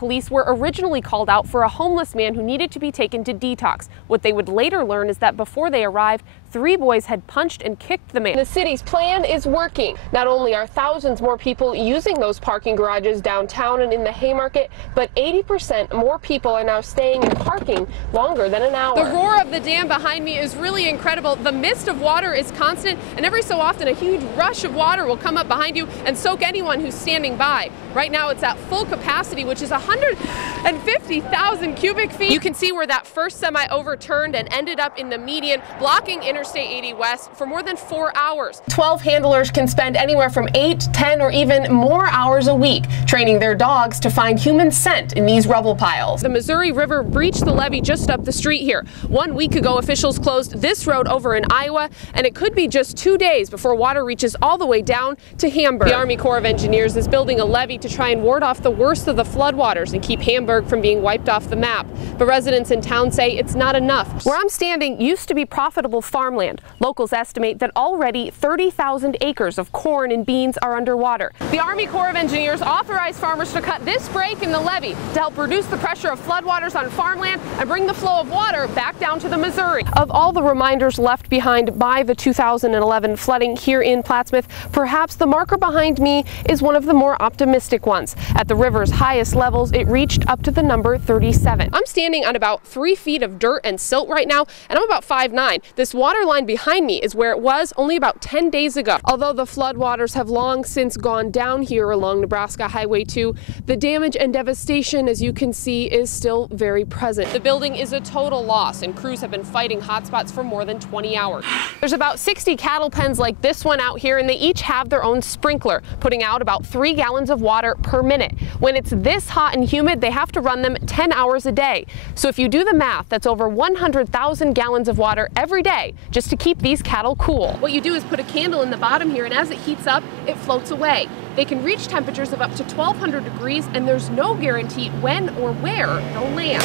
police were originally called out for a homeless man who needed to be taken to detox. What they would later learn is that before they arrived, 3 boys had punched and kicked the man. The city's plan is working. Not only are thousands more people using those parking garages downtown and in the Haymarket, but 80% more people are now staying in parking longer than an hour. The roar of the dam behind me is really incredible. The mist of water is constant, and every so often a huge rush of water will come up behind you and soak anyone who's standing by. Right now it's at full capacity, which is 150,000 cubic feet. You can see where that first semi overturned and ended up in the median, blocking Interstate 80 West for more than 4 hours. 12 handlers can spend anywhere from 8, 10, or even more hours a week training their dogs to find human scent in these rubble piles. The Missouri River breached the levee just up the street here. 1 week ago, officials closed this road over in Iowa, and it could be just 2 days before water reaches all the way down to Hamburg. The Army Corps of Engineers is building a levee to try and ward off the worst of the floodwaters and keep Hamburg from being wiped off the map. But residents in town say it's not enough. Where I'm standing used to be profitable farmland. Locals estimate that already 30,000 acres of corn and beans are underwater. The Army Corps of Engineers authorized farmers to cut this break in the levee to help reduce the pressure of floodwaters on farmland and bring the flow of water back down to the Missouri. Of all the reminders left behind by the 2011 flooding here in Plattsmouth, perhaps the marker behind me is one of the more optimistic ones. At the river's highest levels, it reached up to the number 37. I'm standing on about 3 feet of dirt and silt right now, and I'm about 5'9". This water line behind me is where it was only about 10 days ago. Although the floodwaters have long since gone down here along Nebraska Highway 2, the damage and devastation, as you can see, is still very present. The building is a total loss, and crews have been fighting hotspots for more than 20 hours. There's about 60 cattle pens like this one out here, and they each have their own sprinkler, putting out about 3 gallons of water per minute. When it's this hot and humid, they have to run them 10 hours a day. So if you do the math, that's over 100,000 gallons of water every day just to keep these cattle cool. What you do is put a candle in the bottom here, and as it heats up, it floats away. They can reach temperatures of up to 1,200 degrees, and there's no guarantee when or where they'll land.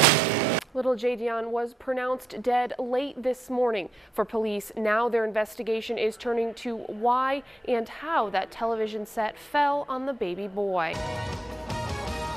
Little Jadion was pronounced dead late this morning. For police, now their investigation is turning to why and how that television set fell on the baby boy.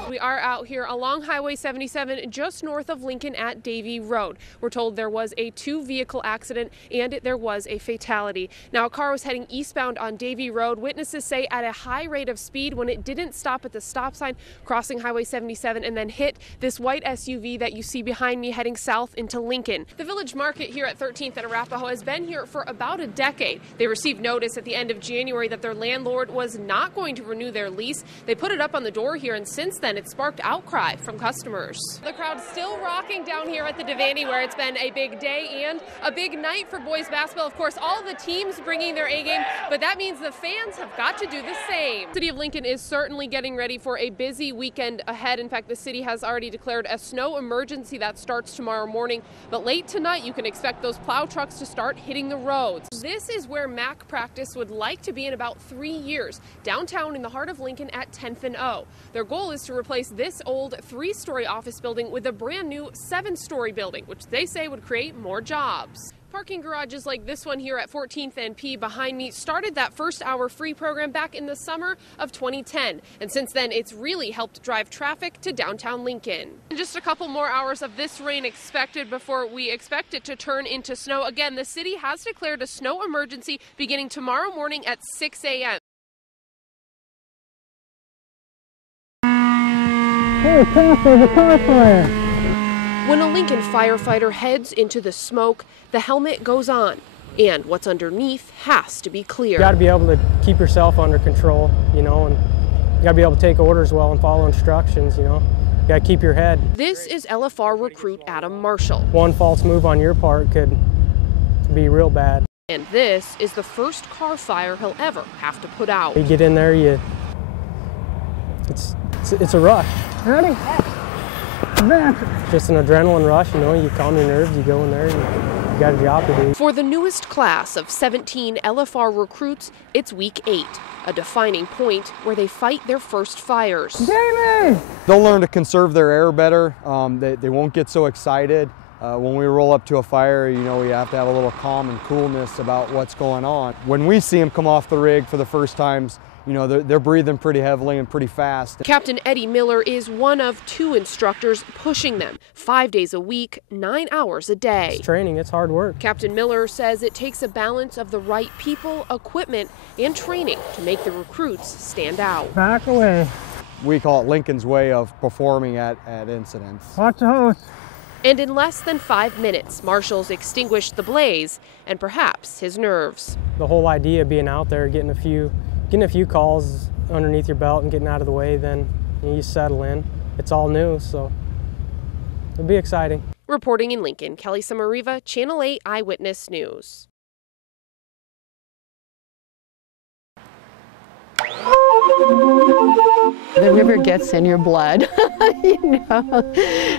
We are out here along Highway 77 just north of Lincoln at Davie Road. We're told there was a 2-vehicle accident and there was a fatality. Now a car was heading eastbound on Davie Road. Witnesses say at a high rate of speed when it didn't stop at the stop sign crossing Highway 77 and then hit this white SUV that you see behind me heading south into Lincoln. The Village Market here at 13th and Arapahoe has been here for about a decade. They received notice at the end of January that their landlord was not going to renew their lease. They put it up on the door here, and since then it sparked outcry from customers. The crowd's still rocking down here at the Devaney, where it's been a big day and a big night for boys basketball. Of course, all the teams bringing their A game, but that means the fans have got to do the same. The City of Lincoln is certainly getting ready for a busy weekend ahead. In fact, the city has already declared a snow emergency that starts tomorrow morning, but late tonight you can expect those plow trucks to start hitting the roads. This is where MAC practice would like to be in about 3 years, downtown in the heart of Lincoln at 10th and O. Their goal is to replace this old 3-story office building with a brand new 7-story building, which they say would create more jobs. Parking garages like this one here at 14th and P behind me started that first hour free program back in the summer of 2010. And since then, it's really helped drive traffic to downtown Lincoln. Just a couple more hours of this rain expected before we expect it to turn into snow. Again, the city has declared a snow emergency beginning tomorrow morning at 6 a.m. Holy crap, there's a car fire! When a Lincoln firefighter heads into the smoke, the helmet goes on, and what's underneath has to be clear. You got to be able to keep yourself under control, you know, and you got to be able to take orders well and follow instructions, you know. You got to keep your head. This is LFR recruit Adam Marshall. One false move on your part could be real bad. And this is the first car fire he'll ever have to put out. You get in there, it's a rush. Ready? Just an adrenaline rush, you know, you calm your nerves, you go in there, and you got a job to do. For the newest class of 17 LFR recruits, it's week 8, a defining point where they fight their first fires. Jamie! They'll learn to conserve their air better. They won't get so excited. When we roll up to a fire, you know, we have to have a little calm and coolness about what's going on. When we see them come off the rig for the first times, you know, they're breathing pretty heavily and pretty fast. Captain Eddie Miller is one of 2 instructors pushing them 5 days a week, 9 hours a day. It's training, it's hard work. Captain Miller says it takes a balance of the right people, equipment, and training to make the recruits stand out. Back away. We call it Lincoln's way of performing at incidents. Watch the hose. And in less than 5 minutes, marshals extinguished the blaze and perhaps his nerves. The whole idea of being out there, getting a few calls underneath your belt and getting out of the way, then you settle in. It's all new, so it'll be exciting. Reporting in Lincoln, Kelly Samariva, Channel 8 Eyewitness News. The river gets in your blood, you know,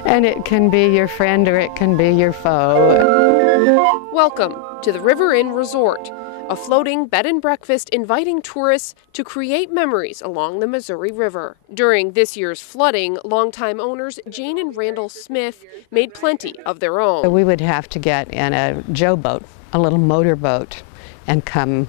and it can be your friend or it can be your foe. Welcome to the River Inn Resort, a floating bed and breakfast inviting tourists to create memories along the Missouri River. During this year's flooding, longtime owners Jane and Randall Smith made plenty of their own. We would have to get in a Joe boat, a little motor boat, and come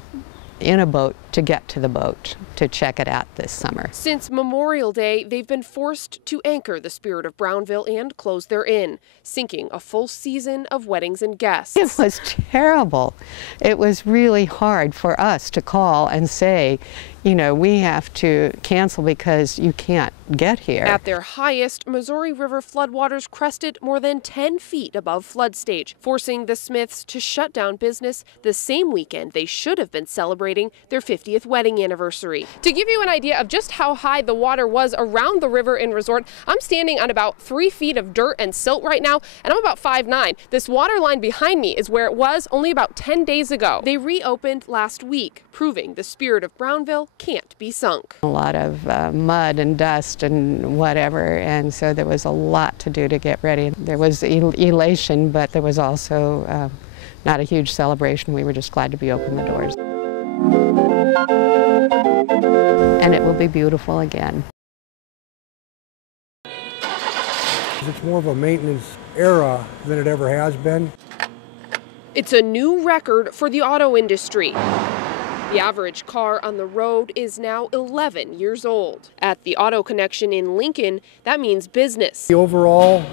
in a boat to get to the boat to check it out this summer. Since Memorial Day, they've been forced to anchor the Spirit of Brownville and close their inn, sinking a full season of weddings and guests. It was terrible. It was really hard for us to call and say, you know, we have to cancel because you can't get here. At their highest, Missouri River floodwaters crested more than 10 feet above flood stage, forcing the Smiths to shut down business the same weekend they should have been celebrating their 50th wedding anniversary. To give you an idea of just how high the water was around the River Inn Resort, I'm standing on about 3 feet of dirt and silt right now, and I'm about 5'9". This water line behind me is where it was only about 10 days ago. They reopened last week, proving the Spirit of Brownville can't be sunk. A lot of mud and dust and whatever, and so there was a lot to do to get ready. There was elation, but there was also not a huge celebration. We were just glad to be open the doors. And it will be beautiful again. It's more of a maintenance era than it ever has been. It's a new record for the auto industry. The average car on the road is now 11 years old. At the Auto Connection in Lincoln, that means business. Overall,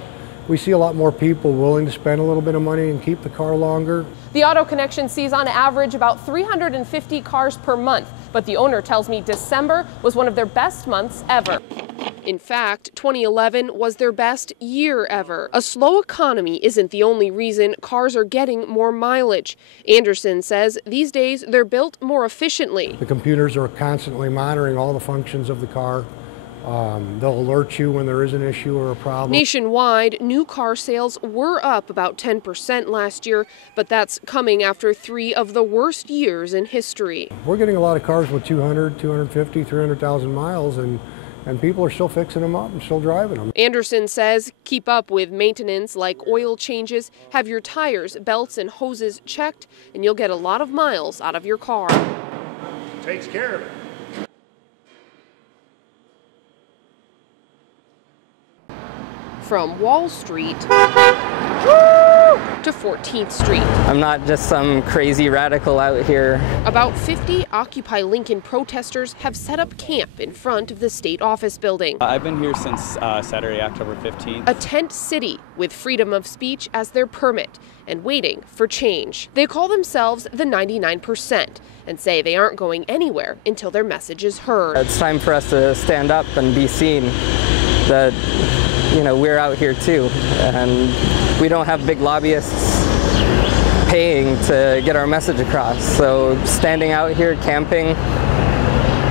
we see a lot more people willing to spend a little bit of money and keep the car longer. The Auto Connection sees on average about 350 cars per month, but the owner tells me December was one of their best months ever. In fact, 2011 was their best year ever. A slow economy isn't the only reason cars are getting more mileage. Anderson says these days they're built more efficiently. The computers are constantly monitoring all the functions of the car. They'll alert you when there is an issue or a problem. Nationwide, new car sales were up about 10% last year, but that's coming after 3 of the worst years in history. We're getting a lot of cars with 200, 250, 300,000 miles, and people are still fixing them up and still driving them. Anderson says keep up with maintenance like oil changes, have your tires, belts, and hoses checked, and you'll get a lot of miles out of your car. Takes care of it. From Wall Street to 14th Street. I'm not just some crazy radical out here. About 50 Occupy Lincoln protesters have set up camp in front of the state office building. I've been here since Saturday, October 15th. A tent city with freedom of speech as their permit and waiting for change. They call themselves the 99% and say they aren't going anywhere until their message is heard. It's time for us to stand up and be seen that, you know, we're out here too, and we don't have big lobbyists paying to get our message across. So standing out here, camping,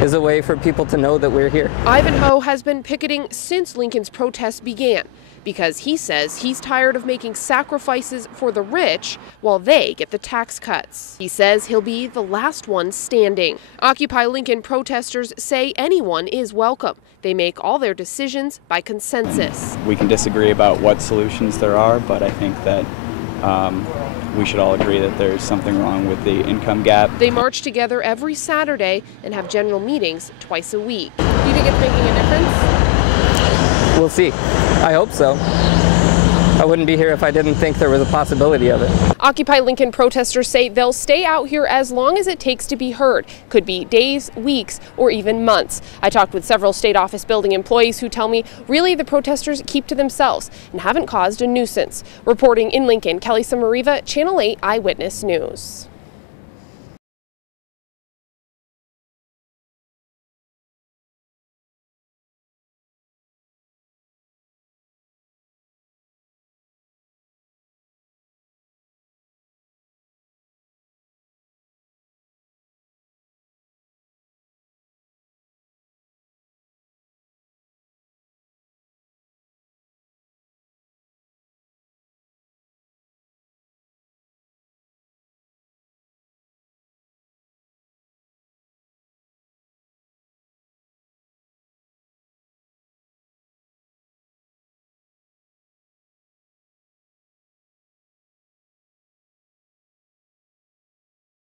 is a way for people to know that we're here. Ivanhoe has been picketing since Lincoln's protests began because he says he's tired of making sacrifices for the rich while they get the tax cuts. He says he'll be the last one standing. Occupy Lincoln protesters say anyone is welcome. They make all their decisions by consensus. We can disagree about what solutions there are, but I think that we should all agree that there's something wrong with the income gap. They march together every Saturday and have general meetings twice a week. Do you think it's making a difference? We'll see. I hope so. I wouldn't be here if I didn't think there was a possibility of it. Occupy Lincoln protesters say they'll stay out here as long as it takes to be heard. Could be days, weeks, or even months. I talked with several state office building employees who tell me really the protesters keep to themselves and haven't caused a nuisance. Reporting in Lincoln, Kelly Samariva, Channel 8 Eyewitness News.